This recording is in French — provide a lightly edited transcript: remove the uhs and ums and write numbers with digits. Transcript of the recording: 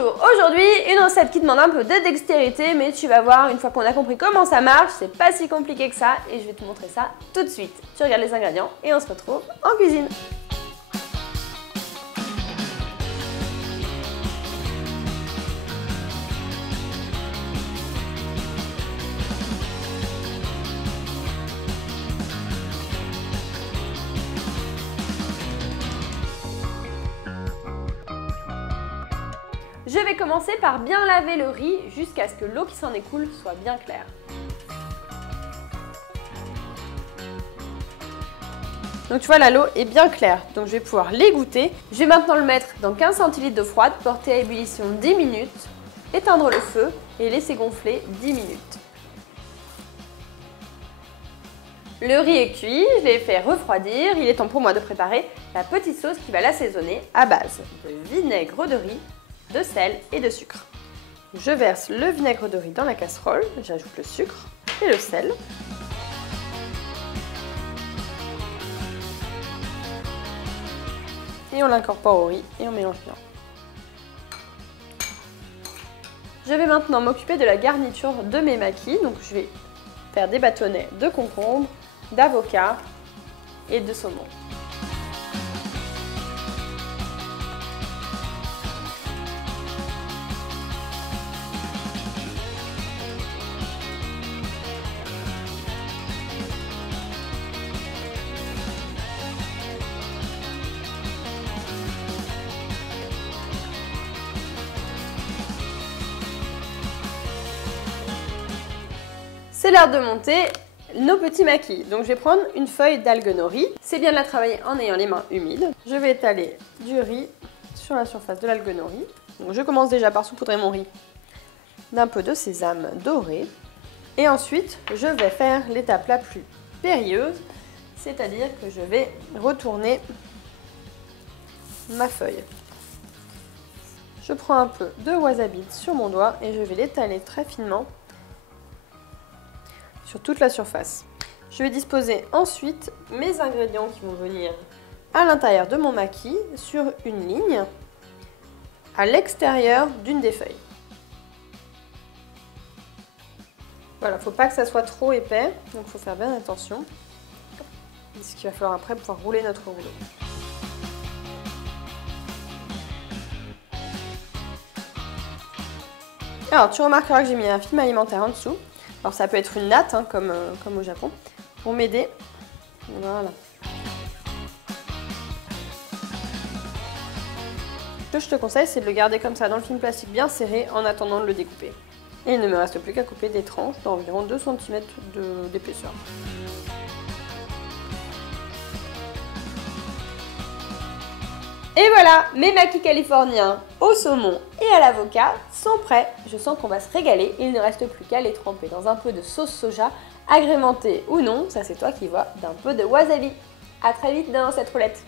Bonjour, aujourd'hui une recette qui demande un peu de dextérité, mais tu vas voir, une fois qu'on a compris comment ça marche, c'est pas si compliqué que ça et je vais te montrer ça tout de suite. Tu regardes les ingrédients et on se retrouve en cuisine. Je vais commencer par bien laver le riz jusqu'à ce que l'eau qui s'en écoule soit bien claire. Donc tu vois là, l'eau est bien claire, donc je vais pouvoir l'égoutter. Je vais maintenant le mettre dans 15 centilitres d'eau froide, porter à ébullition 10 minutes, éteindre le feu et laisser gonfler 10 minutes. Le riz est cuit, je l'ai fait refroidir, il est temps pour moi de préparer la petite sauce qui va l'assaisonner à base de vinaigre de riz, de sel et de sucre. Je verse le vinaigre de riz dans la casserole, j'ajoute le sucre et le sel. Et on l'incorpore au riz et on mélange bien. Je vais maintenant m'occuper de la garniture de mes maquis, donc je vais faire des bâtonnets de concombre, d'avocat et de saumon. C'est l'heure de monter nos petits maquis. Donc je vais prendre une feuille d'algue nori. C'est bien de la travailler en ayant les mains humides. Je vais étaler du riz sur la surface de l'algue nori. Donc je commence déjà par saupoudrer mon riz d'un peu de sésame doré. Et ensuite, je vais faire l'étape la plus périlleuse, c'est-à-dire que je vais retourner ma feuille. Je prends un peu de wasabi sur mon doigt et je vais l'étaler très finement sur toute la surface. Je vais disposer ensuite mes ingrédients qui vont venir à l'intérieur de mon maquis sur une ligne à l'extérieur d'une des feuilles. Voilà, il ne faut pas que ça soit trop épais, donc il faut faire bien attention. Ce qu'il va falloir après pouvoir rouler notre rouleau. Alors tu remarqueras que j'ai mis un film alimentaire en dessous. Alors ça peut être une natte, hein, comme au Japon, pour m'aider. Voilà. Ce que je te conseille, c'est de le garder comme ça dans le film plastique bien serré en attendant de le découper. Et il ne me reste plus qu'à couper des tranches d'environ 2 cm d'épaisseur. Et voilà, mes maquis californiens au saumon et à l'avocat sont prêts. Je sens qu'on va se régaler. Il ne reste plus qu'à les tremper dans un peu de sauce soja, agrémentée ou non, ça c'est toi qui vois, d'un peu de wasabi. A très vite dans cette roulette.